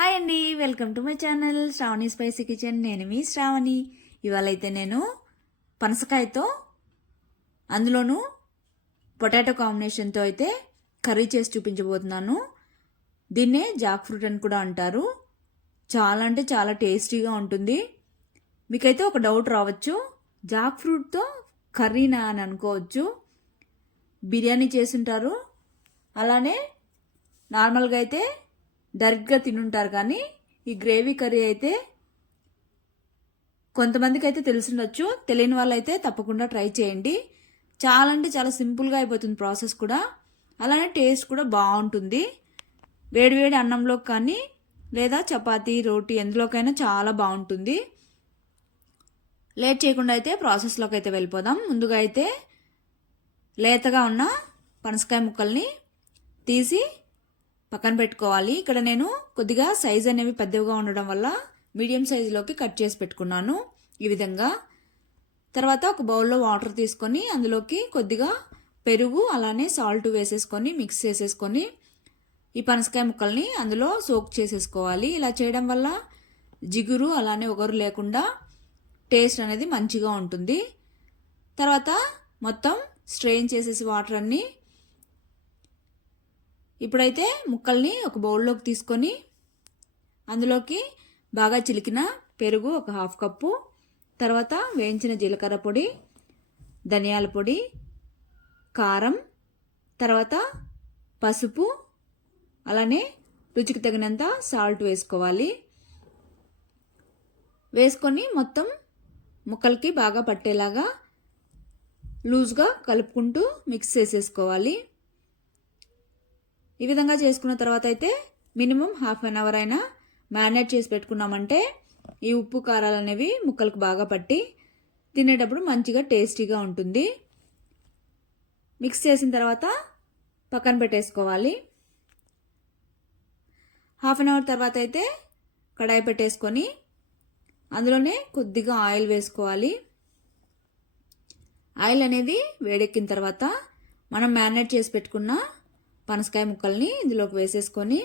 Hi అండి welcome to my channel Sravani spicy kitchen. నేను మీ శ్రావణి. ఇవాళ అయితే నేను పనసకాయతో అందులోనూ పొటాటో కాంబినేషన్తో అయితే కర్రీ చేసి చూపించబోతున్నాను. దీన్నే జాక్ ఫ్రూట్ అని కూడా అంటారు. చాలా అంటే చాలా టేస్టీగా ఉంటుంది. మీకైతే ఒక డౌట్ రావచ్చు. జాక్ ఫ్రూట్తో కర్రీనా అని అనుకోవచ్చు. బిర్యానీ చేసుంటారు అలానే నార్మల్గా అయితే డైరెక్ట్గా తినుంటారు కానీ ఈ గ్రేవీ కర్రీ అయితే కొంతమందికి అయితే తెలుసుండొచ్చు. తెలియని వాళ్ళైతే తప్పకుండా ట్రై చేయండి. చాలా అంటే చాలా సింపుల్గా అయిపోతుంది ప్రాసెస్ కూడా. అలానే టేస్ట్ కూడా బాగుంటుంది. వేడివేడి అన్నంలో కానీ లేదా చపాతీ రోటీ ఎందులోకైనా చాలా బాగుంటుంది. లేట్ చేయకుండా అయితే ప్రాసెస్లోకి అయితే వెళ్ళిపోదాం. ముందుగా అయితే లేతగా ఉన్న పనసకాయ ముక్కల్ని తీసి పక్కన పెట్టుకోవాలి. ఇక్కడ నేను కొద్దిగా సైజ్ అనేవి పెద్దవిగా ఉండడం వల్ల మీడియం సైజులోకి కట్ చేసి పెట్టుకున్నాను. ఈ విధంగా. తర్వాత ఒక బౌల్లో వాటర్ తీసుకొని అందులోకి కొద్దిగా పెరుగు అలానే సాల్ట్ వేసేసుకొని మిక్స్ చేసేసుకొని ఈ పనసకాయ ముక్కల్ని అందులో సోక్ చేసేసుకోవాలి. ఇలా చేయడం వల్ల జిగురు అలానే ఒగరు లేకుండా టేస్ట్ అనేది మంచిగా ఉంటుంది. తర్వాత మొత్తం స్ట్రెయిన్ చేసేసి వాటర్ అన్నీ ఇప్పుడైతే ముక్కల్ని ఒక బౌల్లోకి తీసుకొని అందులోకి బాగా చిలికిన పెరుగు ఒక హాఫ్ కప్పు తర్వాత వేయించిన జీలకర్ర పొడి ధనియాల పొడి కారం తర్వాత పసుపు అలానే రుచికి తగినంత సాల్ట్ వేసుకోవాలి. వేసుకొని మొత్తం ముక్కలకి బాగా పట్టేలాగా లూజ్గా కలుపుకుంటూ మిక్స్ చేసేసుకోవాలి. ఈ విధంగా చేసుకున్న తర్వాత అయితే మినిమం హాఫ్ అన్ అవర్ అయినా మ్యారినేట్ చేసి పెట్టుకున్నామంటే ఈ ఉప్పు కారాలు అనేవి ముక్కలకు బాగా పట్టి తినేటప్పుడు మంచిగా టేస్టీగా ఉంటుంది. మిక్స్ చేసిన తర్వాత పక్కన పెట్టేసుకోవాలి. హాఫ్ అన్ అవర్ తర్వాత అయితే కడాయి పెట్టేసుకొని అందులోనే కొద్దిగా ఆయిల్ వేసుకోవాలి. ఆయిల్ అనేది వేడెక్కిన తర్వాత మనం మ్యారినేట్ చేసి పెట్టుకున్న పనసకాయ ముక్కల్ని ఇందులోకి వేసేసుకొని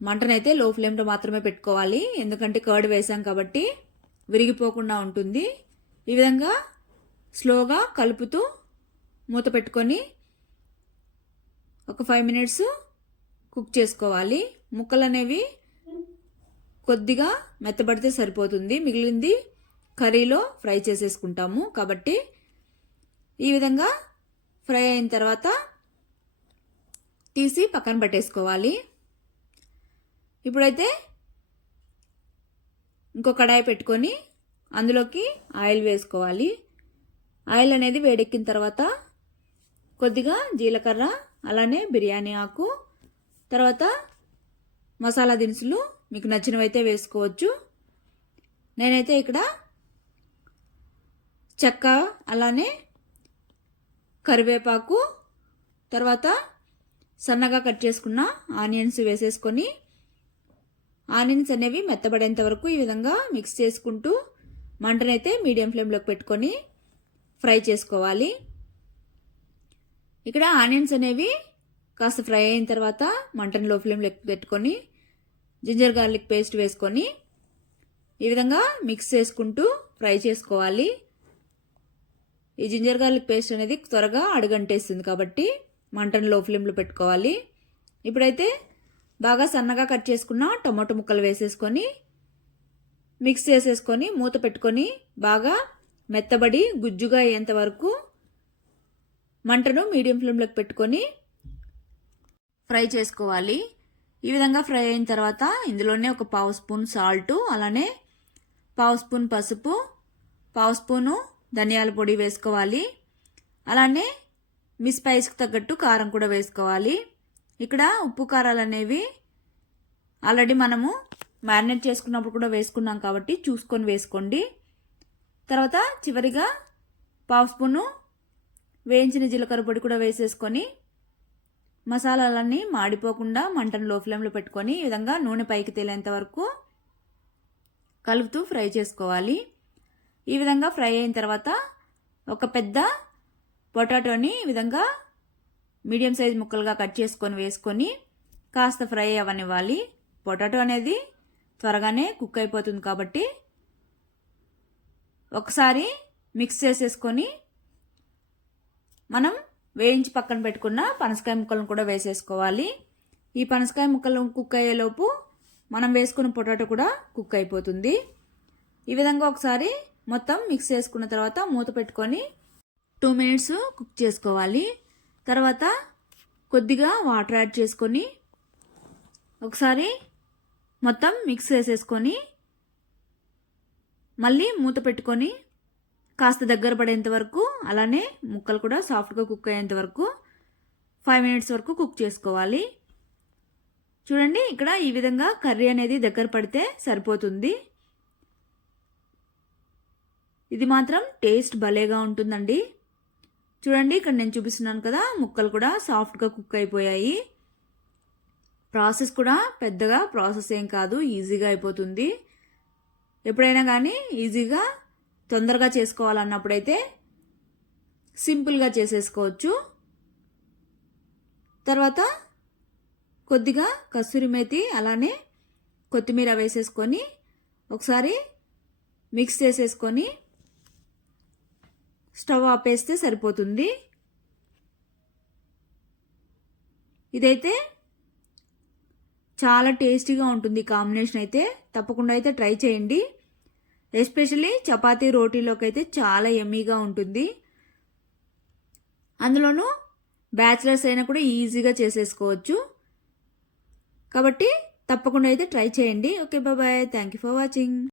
మంటనైతే లో ఫ్లేమ్లో మాత్రమే పెట్టుకోవాలి. ఎందుకంటే కర్డ్ వేసాం కాబట్టి విరిగిపోకుండా ఉంటుంది. ఈ విధంగా స్లోగా కలుపుతూ మూత పెట్టుకొని ఒక ఫైవ్ మినిట్స్ కుక్ చేసుకోవాలి. ముక్కలు అనేవి కొద్దిగా మెత్తబడితే సరిపోతుంది. మిగిలింది కర్రీలో ఫ్రై చేసేసుకుంటాము. కాబట్టి ఈ విధంగా ఫ్రై అయిన తర్వాత తీసి పక్కన పెట్టేసుకోవాలి. ఇప్పుడైతే ఇంకో కడాయి పెట్టుకొని అందులోకి ఆయిల్ వేసుకోవాలి. ఆయిల్ అనేది వేడెక్కిన తర్వాత కొద్దిగా జీలకర్ర అలానే బిర్యానీ ఆకు తర్వాత మసాలా దినుసులు మీకు నచ్చినవైతే వేసుకోవచ్చు. నేనైతే ఇక్కడ చెక్క అలానే కరివేపాకు తర్వాత సన్నగా కట్ చేసుకున్న ఆనియన్స్ వేసేసుకొని ఆనియన్స్ అనేవి మెత్తబడేంత వరకు ఈ విధంగా మిక్స్ చేసుకుంటూ మంటనైతే మీడియం ఫ్లేమ్లోకి పెట్టుకొని ఫ్రై చేసుకోవాలి. ఇక్కడ ఆనియన్స్ అనేవి కాస్త ఫ్రై అయిన తర్వాత మంటను లో ఫ్లేమ్లోకి పెట్టుకొని జింజర్ గార్లిక్ పేస్ట్ వేసుకొని ఈ విధంగా మిక్స్ చేసుకుంటూ ఫ్రై చేసుకోవాలి. ఈ జింజర్ గార్లిక్ పేస్ట్ అనేది త్వరగా అడుగంటేస్తుంది కాబట్టి మంటను లో ఫ్లేమ్లో పెట్టుకోవాలి. ఇప్పుడైతే బాగా సన్నగా కట్ చేసుకున్న టమాటో ముక్కలు వేసేసుకొని మిక్స్ చేసేసుకొని మూత పెట్టుకొని బాగా మెత్తబడి గుజ్జుగా అయ్యేంత వరకు మంటను మీడియం ఫ్లేమ్లోకి పెట్టుకొని ఫ్రై చేసుకోవాలి. ఈ విధంగా ఫ్రై అయిన తర్వాత ఇందులోనే ఒక పావు స్పూన్ సాల్టు అలానే పావు స్పూన్ పసుపు పావు స్పూను ధనియాల పొడి వేసుకోవాలి. అలానే మీ స్పైస్కి తగ్గట్టు కారం కూడా వేసుకోవాలి. ఇక్కడ ఉప్పు కారాలు అనేవి ఆల్రెడీ మనము మ్యారినేట్ చేసుకున్నప్పుడు కూడా వేసుకున్నాం కాబట్టి చూసుకొని వేసుకోండి. తర్వాత చివరిగా పావు స్పూను వేయించిన జీలకర్ర పొడి కూడా వేసేసుకొని మసాలాలన్నీ మాడిపోకుండా మంటను లో ఫ్లేమ్లో పెట్టుకొని ఈ విధంగా నూనె పైకి తేలేంత వరకు కలుపుతూ ఫ్రై చేసుకోవాలి. ఈ విధంగా ఫ్రై అయిన తర్వాత ఒక పెద్ద పొటాటోని ఈ విధంగా మీడియం సైజ్ ముక్కలుగా కట్ చేసుకొని వేసుకొని కాస్త ఫ్రై అవ్వనివ్వాలి. పొటాటో అనేది త్వరగానే కుక్ అయిపోతుంది కాబట్టి ఒకసారి మిక్స్ చేసేసుకొని మనం వేయించి పక్కన పెట్టుకున్న పనసకాయ ముక్కలను కూడా వేసేసుకోవాలి. ఈ పనసకాయ ముక్కలు కుక్ అయ్యేలోపు మనం వేసుకున్న పొటాటో కూడా కుక్ అయిపోతుంది. ఈ విధంగా ఒకసారి మొత్తం మిక్స్ చేసుకున్న తర్వాత మూత పెట్టుకొని టూ మినిట్స్ కుక్ చేసుకోవాలి. తర్వాత కొద్దిగా వాటర్ యాడ్ చేసుకొని ఒకసారి మొత్తం మిక్స్ చేసేసుకొని మళ్ళీ మూత పెట్టుకొని కాస్త దగ్గర పడేంత వరకు అలానే ముక్కలు కూడా సాఫ్ట్గా కుక్ అయ్యేంత వరకు ఫైవ్ మినిట్స్ వరకు కుక్ చేసుకోవాలి. చూడండి ఇక్కడ ఈ విధంగా కర్రీ అనేది దగ్గర పడితే సరిపోతుంది. ఇది మాత్రం టేస్ట్ భలేగా ఉంటుందండి. చూడండి ఇక్కడ నేను చూపిస్తున్నాను కదా ముక్కలు కూడా సాఫ్ట్గా కుక్ అయిపోయాయి. ప్రాసెస్ కూడా పెద్దగా ప్రాసెస్ ఏం కాదు ఈజీగా అయిపోతుంది. ఎప్పుడైనా కానీ ఈజీగా తొందరగా చేసుకోవాలన్నప్పుడైతే సింపుల్గా చేసేసుకోవచ్చు. తర్వాత కొద్దిగా కస్తూరి మేతి అలానే కొత్తిమీర వేసేసుకొని ఒకసారి మిక్స్ చేసేసుకొని స్టవ్ ఆపేస్తే సరిపోతుంది. ఇదైతే చాలా టేస్టీగా ఉంటుంది కాంబినేషన్ అయితే. తప్పకుండా అయితే ట్రై చేయండి. ఎస్పెషల్లీ చపాతీ రోటీలోకి అయితే చాలా ఎమ్మీగా ఉంటుంది. అందులోనూ బ్యాచిలర్స్ అయినా కూడా ఈజీగా చేసేసుకోవచ్చు. కాబట్టి తప్పకుండా అయితే ట్రై చేయండి. ఓకే బాబాయ్ థ్యాంక్ యూ ఫర్ వాచింగ్